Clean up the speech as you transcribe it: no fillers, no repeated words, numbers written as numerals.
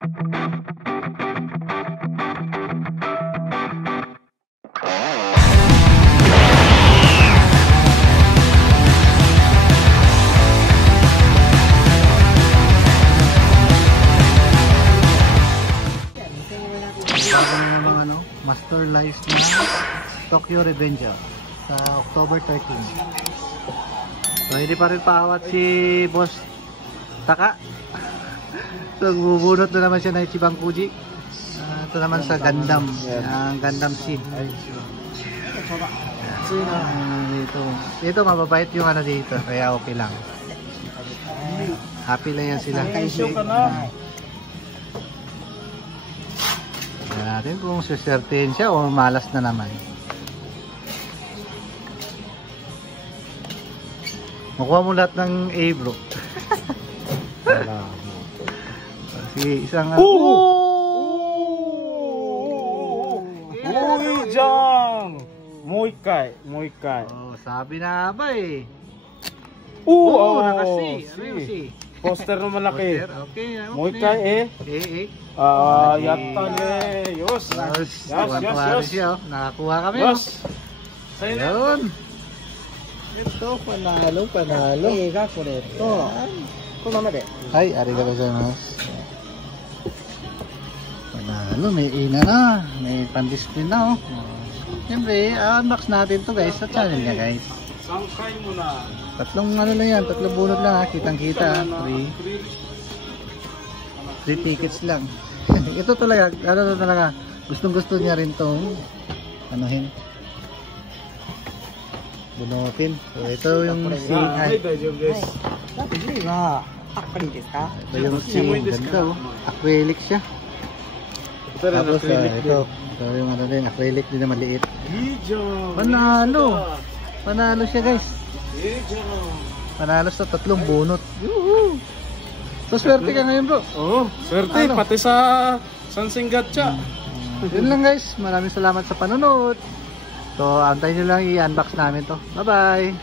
Master Lives na Tokyo Revenger sa October 13. So hindi pa rin paawat si Boss Taka. So bubunot na naman siya ng Ichiban Kuji. Ito naman sa Gundam, ang Gundam Seed. Dito mababait yung ano dito, kaya okay lang. Happy lang yan sila. Tignan natin kung susertein siya o malas na naman. Makuha mo lahat ng A, bro. Sige, isang Jang! Moikai. Oh, sabi na ba eh. Nakasi. Ano yung si? Poster na malaki. Okay. Moikai yatta ne. Yos. Yos. Nakakuha kami. Yos. Ayun. Ito, panalo. Ay, arigatou gozaimasu. Panalo, may ina na. May pan-display na, oh. Siyempre, unbox natin to guys sa channel niya, guys. Sangkay mo na. Tatlong ano lang yan, tatlong bunot lang ha, kitang-kita. 3 tickets lang. Ito talaga, gustong-gusto niya rin tong anuhin. Bunutin. So ito yung scene. Ito yung scene. Ganda oh. Acrylic siya. Tapos ito yung ano din, acrylic din na maliit. Panalo siya guys. Panalo sa tatlong bunot. Yuhu! So swerte ka ngayon bro. Oo, swerte pati sa Sansing Gacha. Yun lang guys, maraming salamat sa panonood. So antayin nyo lang i-unbox namin to. Bye bye.